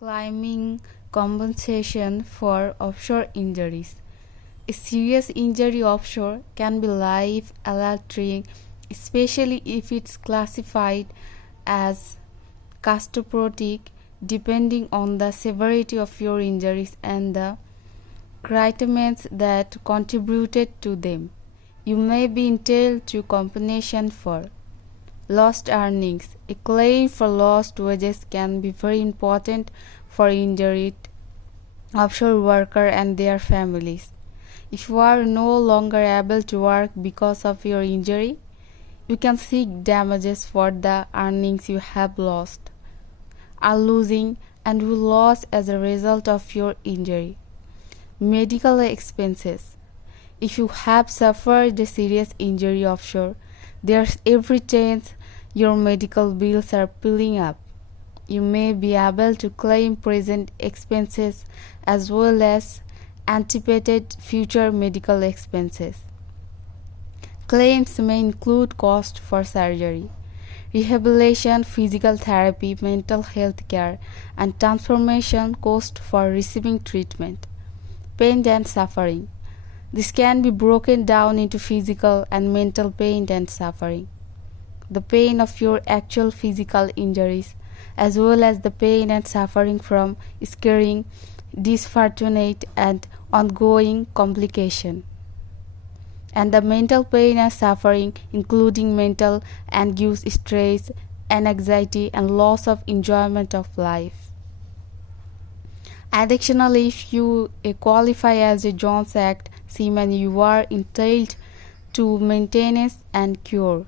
Claiming compensation for offshore injuries. A serious injury offshore can be life-altering, especially if it's classified as catastrophic, depending on the severity of your injuries and the criteria that contributed to them. You may be entitled to compensation for lost earnings. A claim for lost wages can be very important for injured offshore workers and their families. If you are no longer able to work because of your injury, you can seek damages for the earnings you have lost, are losing, and will lose as a result of your injury. Medical expenses. If you have suffered a serious injury offshore, there's every chance your medical bills are piling up. You may be able to claim present expenses as well as anticipated future medical expenses. Claims may include costs for surgery, rehabilitation, physical therapy, mental health care, and transformation costs for receiving treatment. Pain and suffering. This can be broken down into physical and mental pain and suffering. The pain of your actual physical injuries, as well as the pain and suffering from scarring, disfortunate and ongoing complication. And the mental pain and suffering, including mental anguish, stress, anxiety, and loss of enjoyment of life. Additionally, if you qualify as a Jones Act seaman, you are entitled to maintenance and cure,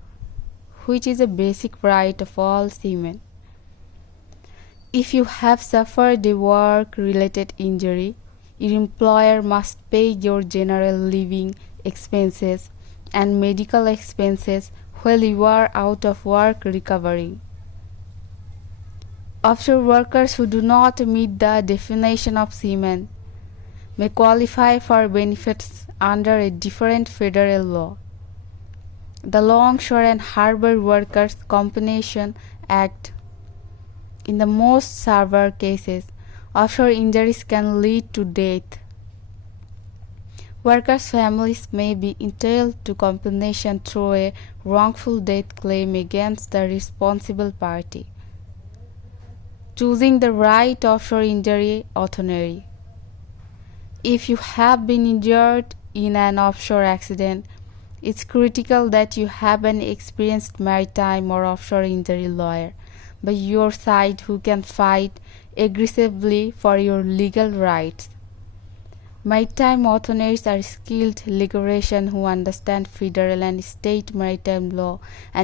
which is a basic right of all seamen. If you have suffered a work-related injury, your employer must pay your general living expenses and medical expenses while you are out of work recovering. Offshore workers who do not meet the definition of seamen may qualify for benefits under a different federal law. The Longshore and Harbor Workers' Compensation Act. In the most severe cases, offshore injuries can lead to death. Workers' families may be entitled to compensation through a wrongful death claim against the responsible party. Choosing the right offshore injury authority. If you have been injured in an offshore accident, it's critical that you have an experienced maritime or offshore injury lawyer by your side who can fight aggressively for your legal rights. Maritime authorities are skilled litigation who understand federal and state maritime law and